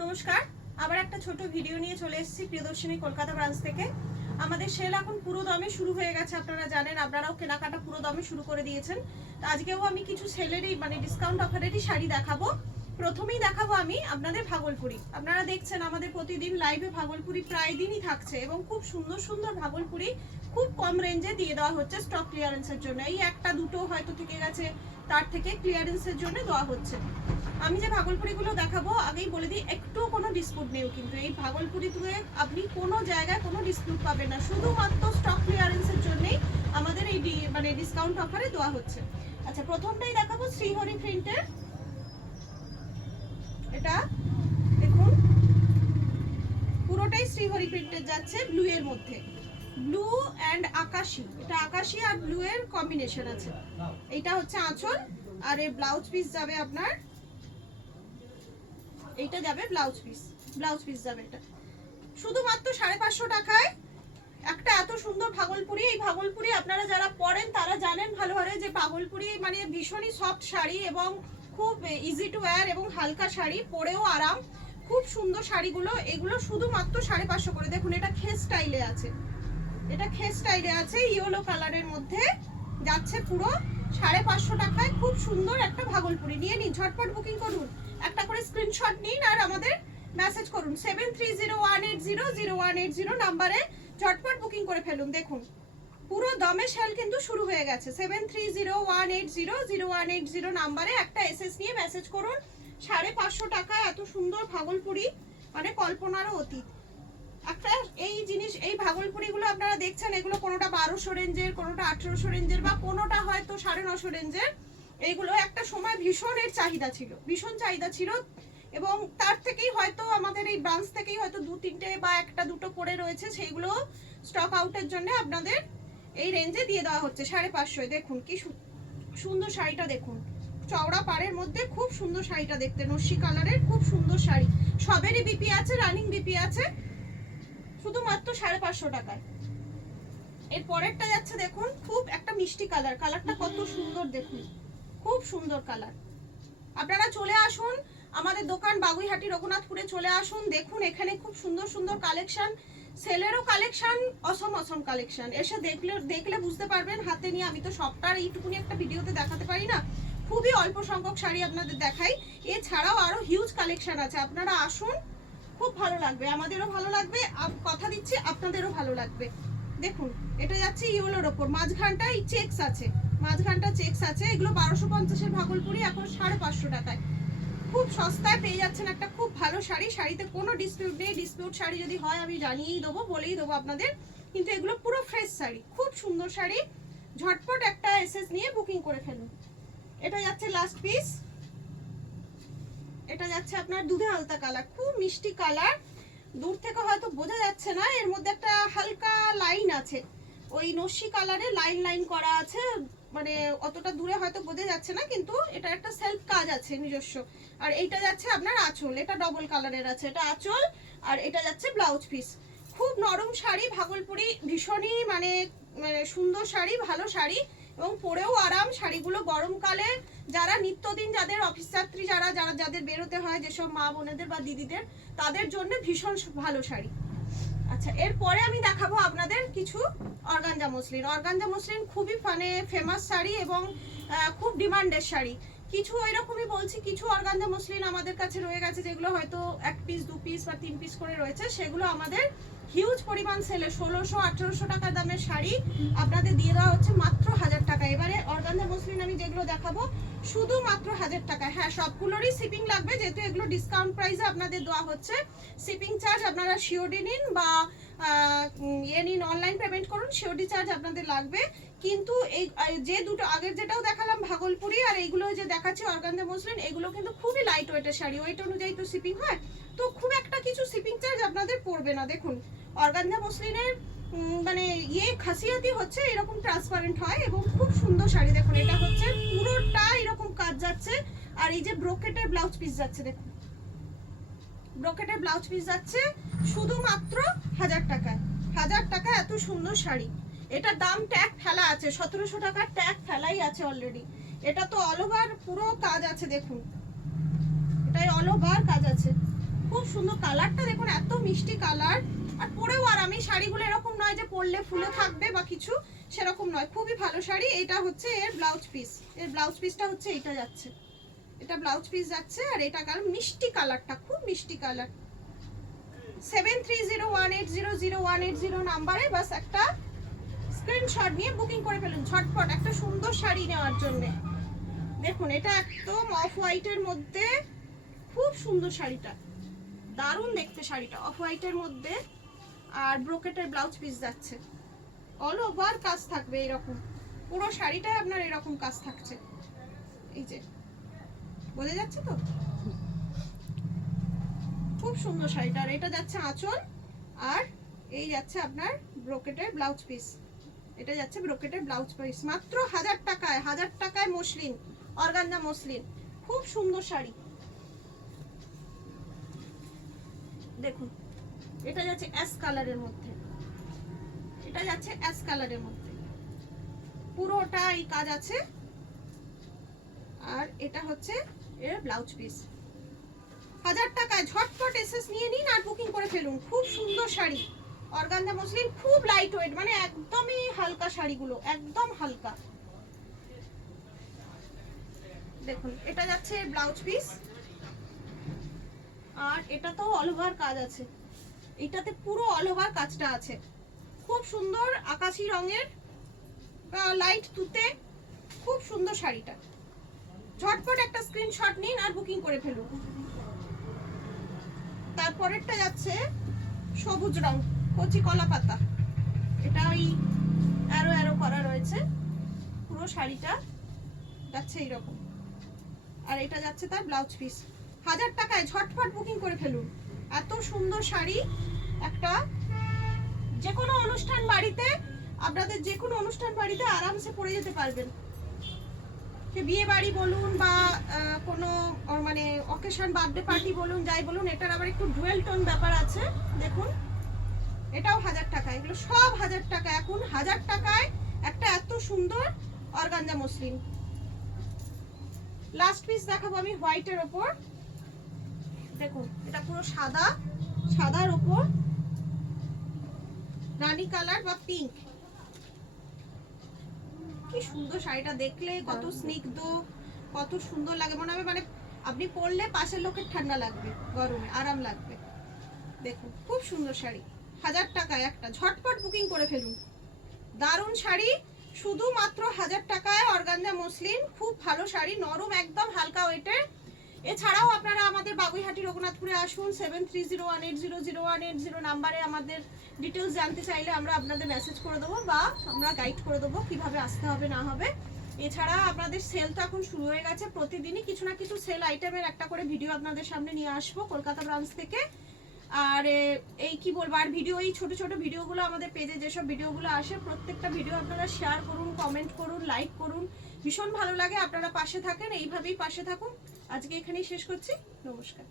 নমস্কার, আবার একটা ছোট ভিডিও নিয়ে চলে এসেছি প্রিয়দর্শিনী কলকাতা ব্রাঞ্চ থেকে। আমাদের সেল এখন পুরো দমে শুরু হয়ে গেছে, আপনারা জানেন, আপনারাও কেনাকাটা পুরো দমে শুরু করে দিয়েছেন। তো আজকেও আমি কিছু সেলেরই ডিসকাউন্ট অফারেরই শাড়ি দেখাবো। প্রথমেই দেখাবো আমি আপনাদের ভাগলপুরি। আপনারা দেখছেন আমাদের প্রতিদিন লাইভে ভাগলপুরি প্রায় দিনই থাকছে এবং খুব সুন্দর সুন্দর ভাগলপুরি খুব কম রেঞ্জে দিয়ে দেওয়া হচ্ছে স্টক ক্লিয়ারেন্সের জন্য। এই একটা দুটো হয়তো থেকে গেছে, তার থেকে ক্লিয়ারেন্সের জন্য দেওয়া হচ্ছে। আমি যে ভাগলপুরিগুলো দেখাবো আগেই বলে দিই, একটু কোনো ডিসপুট নেই, কিন্তু এই ভাগলপুরিতে আপনি কোনো জায়গায় কোনো ডিসপুট পাবেন না, শুধুমাত্র স্টক ক্লিয়ারেন্সের জন্যই আমাদের এই ডিসকাউন্ট অফারে দেওয়া হচ্ছে। আচ্ছা, প্রথমটাই দেখাবো শ্রীহরি প্রিন্টের। এটা দেখুন, পুরোটাই শ্রীহরি প্রিন্টের যাচ্ছে ব্লু এর মধ্যে, ব্লু অ্যান্ড আকাশি। এটা আকাশি আর ব্লু এর কম্বিনেশন আছে। এইটা হচ্ছে আঁচল, আর এই ব্লাউজ পিস যাবে আপনার, এইটা যাবে ব্লাউজ পিস যাবে। এটা শুধুমাত্র 550 টাকায় একটা এত সুন্দর ভাগলপুরি। এই ভাগলপুরি আপনারা যারা পরেন তারা জানেন ভালোভাবে যে ভাগলপুরি ভীষণই সফট শাড়ি এবং খুব ইজি টু ওয়্যার এবং হালকা শাড়ি, পরেও আরাম, খুব সুন্দর শাড়িগুলো। এগুলো শুধুমাত্র 550 করে। দেখুন, এটা খেস স্টাইলে আছে, ইয়েলো কালারের মধ্যে যাচ্ছে পুরো 550 টাকায়। খুব সুন্দর একটা ভাগলপুরি। নিয়ে নিন, ঝটপট বুকিং করুন, একটা করে স্ক্রিনশট নিন আর আমাদের মেসেজ করুন 7301800180 নাম্বারে ঝটপট বুকিং করে ফেলুন। দেখুন, পুরো দমে সেল কিন্তু শুরু হয়ে গেছে। 7301800180 নাম্বারে একটা এসএস নিয়ে মেসেজ করুন। 550 টাকায় এত সুন্দর ভাগলপুরি, কল্পনারও অতীত। একটা এই ভাগলপুরিগুলো আপনারা দেখছেন, এগুলো কোনোটা 1200 রেঞ্জের, কোনোটা 1800 রেঞ্জের, বা কোনোটা হয়তো 950 রেঞ্জের। এইগুলো একটা সময় ভীষণ চাহিদা ছিল এবং তার থেকেই হয়তো আমাদের এই ব্রাঞ্চ থেকেই হয়তো 2-3টে বা 1-2টো করে রয়েছে, সেইগুলো স্টক আউটের জন্য আপনাদের এই রেঞ্জে দিয়ে দেওয়া হচ্ছে 550। দেখুন কি সুন্দর শাড়িটা, দেখুন চওড়া পাড়ের মধ্যে খুব সুন্দর শাড়িটা দেখতে, নস্যি কালারের খুব সুন্দর শাড়ি। সবেরই বিপি আছে, রানিং বিপি আছে, শুধুমাত্র 550 টাকায়। এর পরেরটা যাচ্ছে, দেখুন খুব একটা মিষ্টি কালারটা কত সুন্দর, দেখুন খুব সুন্দর কালার। আপনারা চলে আসুন আমাদের দোকান বাগুইহাটি রঘুনাথপুরে, চলে আসুন, দেখুন এখানে খুব সুন্দর সুন্দর কালেকশন, সেলেরও কালেকশন, অসম কালেকশন। এসে দেখলে বুঝতে পারবেন হাতে নিয়ে। আমি তো সবটার এইটুকুনি একটা ভিডিওতে দেখাতে পারি না, খুবই অল্প সংখ্যক শাড়ি আপনাদের দেখাই। এছাড়াও আরো হিউজ কালেকশন আছে। আপনারা আসুন, খুব ভালো লাগবে, আমাদেরও ভালো লাগবে, কথা দিচ্ছি আপনাদেরও ভালো লাগবে। দেখুন, এটা যাচ্ছে ইয়েলোর ওপর, মাঝখানটা চেকস আছে। এগুলো 1250-এর ভাগলপুরি এখন 550 টাকায় খুব সস্তায় পেয়ে যাচ্ছেন একটা খুব ভালো শাড়ি। শাড়িতে কোনো ডিসপিউট নেই, ডিসপিউট শাড়ি যদি হয় আমি জানিয়েই দেবো, বলেই দেবো আপনাদের, কিন্তু এগুলো পুরো ফ্রেশ শাড়ি, খুব সুন্দর শাড়ি। ঝটপট একটা এসএস নিয়ে বুকিং করে ফেলুন। এটা যাচ্ছে লাস্ট পিস, এটা যাচ্ছে আপনার দুধে আলতা কালার, খুব মিষ্টি কালার। দূর থেকে হয়তো বোঝা যাচ্ছে না, এর মধ্যে একটা হালকা লাইন আছে, ওই নস্যি কালারে লাইন করা আছে, অতটা দূরে হয়তো বোঝা যাচ্ছে না, কিন্তু এটা একটা সেলফ কাজ আছে নিজস্ব। আর এইটা যাচ্ছে আপনার আঁচল, এটা ডবল কালারের আছে, এটা আঁচল, আর এটা যাচ্ছে ব্লাউজ পিস। খুব নরম শাড়ি, ভাগলপুরি ভীষণই সুন্দর শাড়ি, ভালো শাড়ি এবং পরেও আরাম। শাড়িগুলো গরমকালে যারা নিত্যদিন, যাদের অফিস যাত্রী, যাদের বেরোতে হয়, যেসব মা বোনেদের বা দিদিদের, তাদের জন্য ভীষণ ভালো শাড়ি। আচ্ছা, এরপরে আমি দেখাবো আপনাদের কিছু অর্গানজা মসলিন। খুবই ফেমাস শাড়ি এবং খুব ডিমান্ডের শাড়ি। কিছু এরকমই বলছি, কিছু অর্গানজা মসলিন আমাদের কাছে রয়ে গেছে, যেগুলো হয়তো 1 পিস 2 পিস বা 3 পিস করে রয়েছে, সেগুলো আমাদের হিউজ পরিমাণ সেলে 1600-1800 টাকা দামের শাড়ি আপনাদের দিয়ে দেওয়া হচ্ছে মাত্র 1000 টাকা। এবারে অর্গানজা মসলিন আমি যেগুলো দেখাবো শুধুমাত্র 1000 টাকা। হ্যাঁ, সবগুলোরই শিপিং লাগবে, যেহেতু এগুলো ডিসকাউন্ট প্রাইসে আপনাদের দেওয়া হচ্ছে। শিপিং চার্জ আপনারা সিওডি নিন বা অনলাইন পেমেন্ট করুন, সিওডি চার্জ আপনাদের লাগবে। কিন্তু এই যে দুটো আগের যেটাও দেখালাম ভাগলপুরি, আর এইগুলো যে দেখাচ্ছি অর্গানজা মসলিন, এগুলো কিন্তু খুবই লাইট ওয়েটের শাড়ি, ওয়েট অনুযায়ী তো শিপিং হয়, তো খুব একটা কিছু শিপিং চার্জ আপনাদের পড়বে না। দেখুন, অর্গানজা মসলিনের খাসিয়াতি হচ্ছে এরকম ট্রান্সপারেন্ট হয় এবং খুব সুন্দর শাড়ি। দেখুন, এটা হচ্ছে পুরোটা এরকম কাজ যাচ্ছে, আর এই যে ব্রোকেটের ব্লাউজ পিস যাচ্ছে, দেখুন ব্রোকেটের ব্লাউজ পিস যাচ্ছে শুধুমাত্র 1000 টাকায়। 1000 টাকা এত সুন্দর শাড়ি। এটা দাম ট্যাগ ফেলা আছে, 1700 টাকার ট্যাগ ফেলাই আছে অলরেডি। এটা তো অল ওভার পুরো কাজ আছে, দেখুন এটাই অল ওভার কাজ আছে, খুব খুব সুন্দর কালারটা দেখুন, এত মিষ্টি কালার। আর পরেও আরাম, এই শাড়িগুলো এরকম নয় যে পরলে ফুলে থাকবে বা কিছু, সেরকম নয়, খুবই ভালো শাড়ি। এটা হচ্ছে এর ব্লাউজ পিস, এর ব্লাউজ পিসটা হচ্ছে এইটা যাচ্ছে, এটা ব্লাউজ পিস যাচ্ছে। আর এটা কালার মিষ্টি কালারটা, খুব মিষ্টি কালার। 7301800180 নাম্বারে বাস একটা স্ক্রিনশট নিয়ে বুকিং করে ফেলুন ঝটপট একটা সুন্দর শাড়ি নেওয়ার জন্য। দেখুন এটা একদম অফ হোয়াইটের মধ্যে, খুব সুন্দর শাড়িটা, দারুণ দেখতে শাড়িটা, অফ হোয়াইটের মধ্যে। আর ব্রোকেটের ব্লাউজ পিস যাচ্ছে, অল ওভার কাজ থাকবে এরকম, পুরো শাড়িটায় আপনার এরকম কাজ থাকছে, এই যে বোঝা যাচ্ছে তো, খুব সুন্দর শাড়িটা। আর এটা যাচ্ছে আঁচল, আর এই যাচ্ছে আপনার ব্রোকেটের ব্লাউজ পিস, এটা যাচ্ছে ব্রোকেটের ব্লাউজ পিস, মাত্র 1000 টাকায়, 1000 টাকায় মসলিন, অর্গানজা মসলিন, খুব সুন্দর শাড়ি। দেখুন এটা যাচ্ছে অ্যাশ কালারের মধ্যে, এটা যাচ্ছে অ্যাশ কালারের মধ্যে, পুরোটা এই কাজ আছে। আর এটা হচ্ছে এর ব্লাউজ পিস, 1000 টাকায় ঝটপট এসএস নিয়ে নিন আর বুকিং করে ফেলুন। খুব সুন্দর শাড়ি, অর্গানজা মসলিন, খুব লাইট ওয়েট, মানে একদমই হালকা শাড়িগুলো, একদম হালকা। দেখুন এটা যাচ্ছে ব্লাউজ পিস, আর এটা তো অল ওভার কাজ আছে, এটাতে পুরো অল ওভার কাজটা আছে, খুব সুন্দর আকাশি রঙের লাইট তুতে, খুব সুন্দর শাড়িটা। ঝটপট একটা স্ক্রিনশট নিন আর বুকিং করে ফেলুন। তারপরেরটা যাচ্ছে সবুজ রং, কচি কলা পাতা, এটা ওই অ্যারো অ্যারো করা রয়েছে, পুরো শাড়িটা যাচ্ছে এইরকম। আর এটা যাচ্ছে তার ব্লাউজ পিস, 1000 টাকায় ঝটপট বুকিং করে ফেলুন। এত সুন্দর শাড়ি, একটা যে কোনো অনুষ্ঠান বাড়িতে, আপনাদের যে কোনো অনুষ্ঠান বাড়িতে আরামসে পরে যেতে পারবেন, সে বিয়ে বাড়ি বলুন বা কোনো মানে অকেশন, বার্থডে পার্টি বলুন, যাই বলুন। এটার আবার একটু ডুয়েল টোন ব্যাপার আছে, দেখুন এটাও 1000 টাকা, এগুলো সব 1000 টাকা। এখন 1000 টাকায় একটা এত সুন্দর অর্গানজা মসলিন। লাস্ট পিস দেখাবো আমি হোয়াইটের ওপর, দেখুন এটা পুরো সাদা, সাদার ওপর রানী কালার বা পিঙ্ক, কি সুন্দর শাড়িটা, দেখলে কত স্নিগ্ধ, কত সুন্দর লাগে, মনে হবে মানে আপনি পরলে পাশের লোকের ঠান্ডা লাগবে, গরমে আরাম লাগবে। দেখুন খুব সুন্দর শাড়ি, 1000 টাকায় একটা, ঝটপট বুকিং করে ফেলুন। দারুণ শাড়ি, শুধুমাত্র 1000 টাকায় অর্গানজা মসলিন, খুব ভালো শাড়ি, নরম একদম, হালকা ওয়েটের। এছাড়াও আপনারা আমাদের বাগুইহাটি রঘুনাথপুরে আসুন, 7301800180 নাম্বারে আমাদের ডিটেলস জানতে চাইলে আমরা আপনাদের মেসেজ করে দেবো বা আমরা গাইড করে দেবো কিভাবে আসতে হবে না হবে। এছাড়া আপনাদের সেল তো এখন শুরু হয়ে গেছে, প্রতিদিনই কিছু না কিছু সেল আইটেমের একটা করে ভিডিও আপনাদের সামনে নিয়ে আসবো কলকাতা ব্রাঞ্চ থেকে। আর এই কি বলবো, আর ভিডিও, এই ছোট ছোট ভিডিওগুলো আমাদের পেজে যেসব ভিডিওগুলো আসে, প্রত্যেকটা ভিডিও আপনারা শেয়ার করুন, কমেন্ট করুন, লাইক করুন, ভীষণ ভালো লাগে। আপনারা পাশে থাকেন, এইভাবেই পাশে থাকুন। আজকে এখানেই শেষ করছি, নমস্কার।